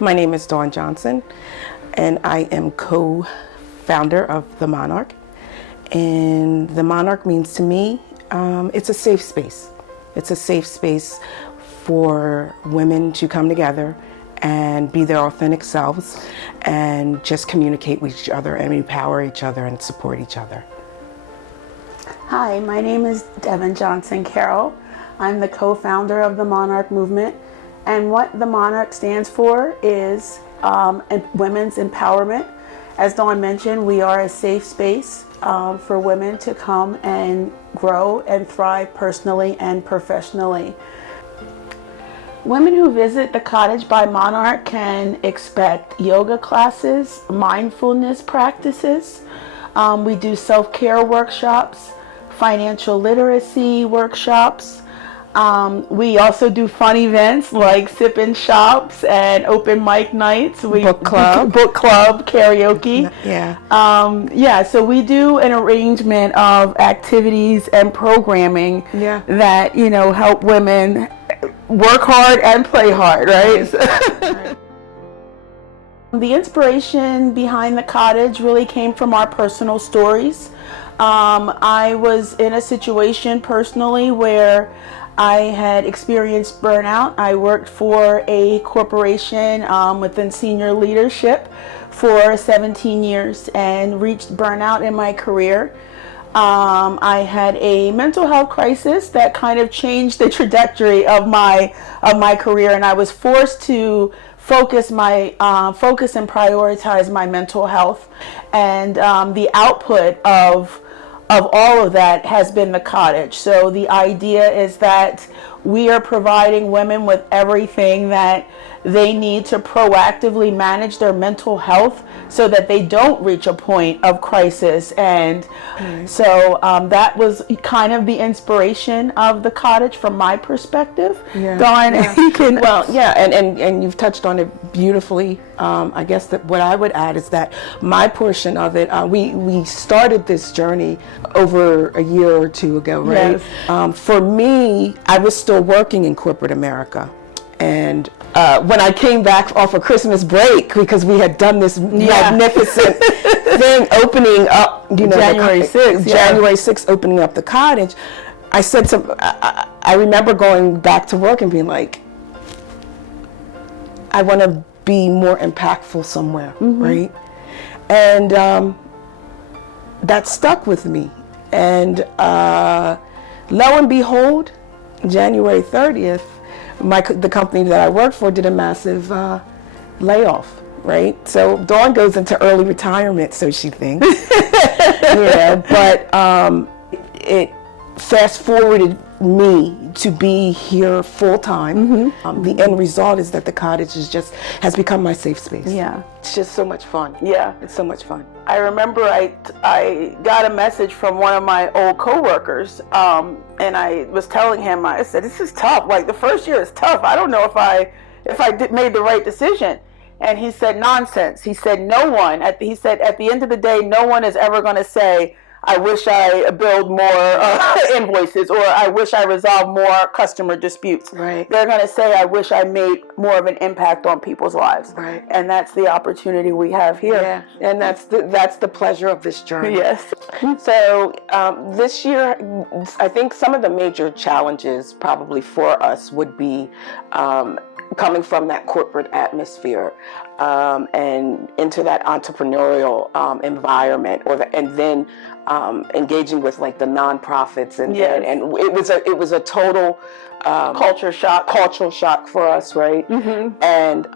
My name is Dawn Johnson, and I am co-founder of the Monarch. And the Monarch means to me, it's a safe space. It's a safe space for women to come together and be their authentic selves and just communicate with each other and empower each other and support each other. Hi, my name is Devin Johnson Carroll. I'm the co-founder of the Monarch Movement, and what the Monarch stands for is women's empowerment. As Dawn mentioned, we are a safe space for women to come and grow and thrive personally and professionally. Women who visit the Cottage by Monarch can expect yoga classes, mindfulness practices. We do self-care workshops, financial literacy workshops. We also do fun events like sip-in shops and open mic nights. Book club, karaoke. Yeah. So we do an arrangement of activities and programming that, help women work hard and play hard, right? Right. The inspiration behind the Cottage really came from our personal stories. I was in a situation personally where I had experienced burnout. I worked for a corporation within senior leadership for 17 years and reached burnout in my career. I had a mental health crisis that kind of changed the trajectory of my career, and I was forced to focus and prioritize my mental health. And the output of all of that has been the Cottage. So the idea is that we are providing women with everything that they need to proactively manage their mental health so that they don't reach a point of crisis. And so that was kind of the inspiration of the Cottage from my perspective. Dawn, you can... Well, yeah, and you've touched on it beautifully. I guess that what I would add is that my portion of it, we started this journey over a year or two ago, right? Yes. For me, I was still working in corporate America. And when I came back off of Christmas break, because we had done this magnificent thing opening up, January 6th, opening up the Cottage, I said I remember going back to work and being like, I want to be more impactful somewhere, right? And that stuck with me. And lo and behold, January 30th, the company that I worked for did a massive layoff, right? So Dawn goes into early retirement, so she thinks. But it fast forwarded me to be here full time. The end result is that the Cottage has become my safe space. Yeah. It's just so much fun. Yeah. It's so much fun. I remember I got a message from one of my old coworkers, and I was telling him, I said, this is tough. Like, the first year is tough. I don't know if I made the right decision. And he said, nonsense. He said, he said, at the end of the day, no one is ever going to say, I wish I billed more invoices, or I wish I resolved more customer disputes. Right. They're going to say, I wish I made more of an impact on people's lives. Right. And that's the opportunity we have here. Yeah. And that's the pleasure of this journey. Yes. So this year, I think some of the major challenges probably for us would be coming from that corporate atmosphere and into that entrepreneurial environment, and then engaging with like the nonprofits, and it was a total cultural shock for us, right? And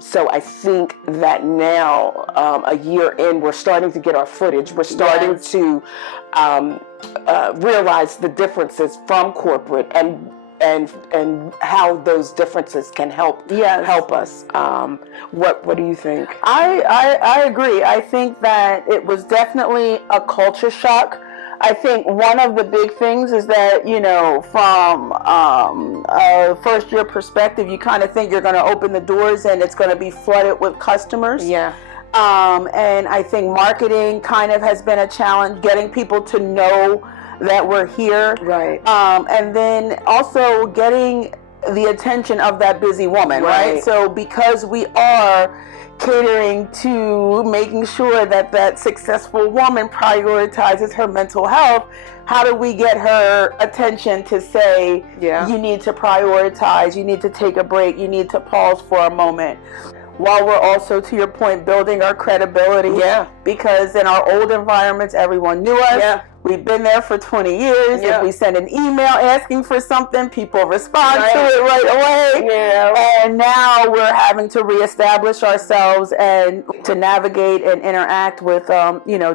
so I think that now, a year in, we're starting to get our footage. We're starting to realize the differences from corporate and how those differences can help us. What do you think? I agree. I think that it was definitely a culture shock. I think one of the big things is that, from a first year perspective, you kind of think you're going to open the doors and it's going to be flooded with customers. Yeah. And I think marketing kind of has been a challenge, getting people to know that we're here. Right. And then also getting the attention of that busy woman, right? So because we are catering to making sure that that successful woman prioritizes her mental health, how do we get her attention to say, you need to prioritize, you need to take a break, you need to pause for a moment, while we're also, to your point, building our credibility. Because in our old environments, everyone knew us. We've been there for 20 years. If we send an email asking for something, people respond to it right away. And now we're having to reestablish ourselves and to navigate and interact with,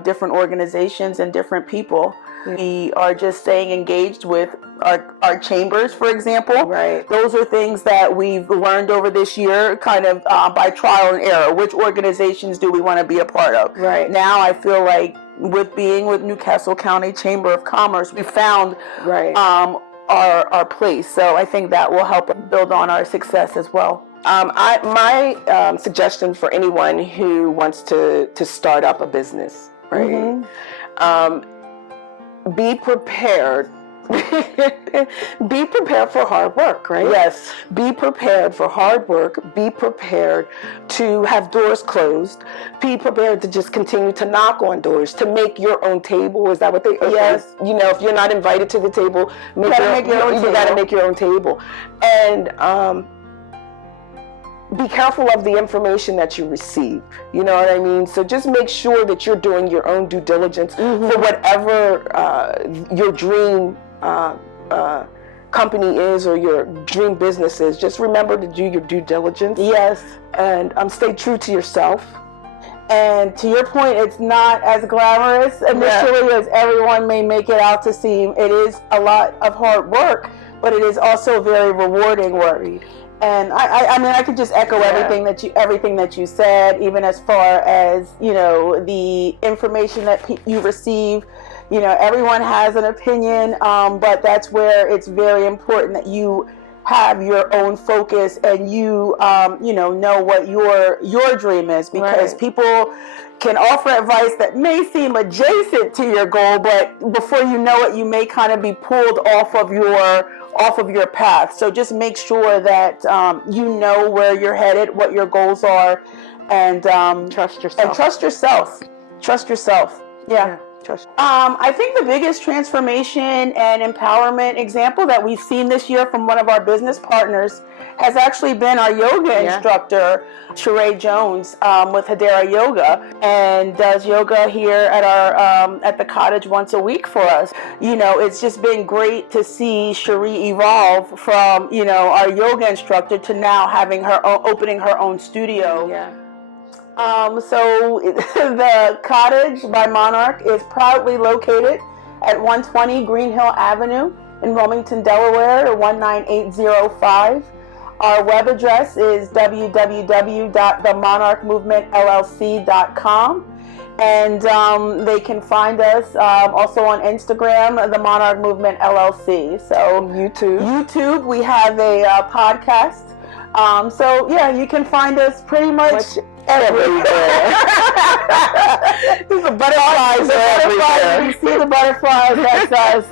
different organizations and different people. We are just staying engaged with our chambers, for example. Those are things that we've learned over this year, kind of by trial and error. Which organizations do we want to be a part of? Now I feel like with being with Newcastle County Chamber of Commerce, we found our place. So I think that will help build on our success as well. My suggestion for anyone who wants to start up a business, be prepared. Be prepared for hard work, right? Be prepared for hard work. Be prepared to have doors closed. Be prepared to just continue to knock on doors, to make your own table. Is that what they? If you're not invited to the table, you gotta make your own table. And be careful of the information that you receive. You know what I mean? So just make sure that you're doing your own due diligence for whatever your dream company is or your dream business is. Just remember to do your due diligence. And stay true to yourself. And to your point, it's not as glamorous initially as everyone may make it out to seem. It is a lot of hard work, but it is also very rewarding work. And I mean, I could just echo everything that you said, even as far as, the information that you receive. Everyone has an opinion, but that's where it's very important that you have your own focus and you know what your dream is, because people can offer advice that may seem adjacent to your goal, but before you know it, you may kind of be pulled off of your path. So just make sure that you know where you're headed, what your goals are, and trust yourself. I think the biggest transformation and empowerment example that we've seen this year from one of our business partners has actually been our yoga instructor, Sheree Jones, with Hadera Yoga, and does yoga here at our at the Cottage once a week for us. It's just been great to see Sheree evolve from our yoga instructor to now having opening her own studio. So the Cottage by Monarch is proudly located at 120 Green Hill Avenue in Wilmington, Delaware, 19805. Our web address is www.themonarchmovementllc.com. And they can find us also on Instagram, The Monarch Movement LLC. So YouTube, we have a podcast. You can find us pretty much everywhere. There's the butterflies everywhere. You see the butterflies, that's us.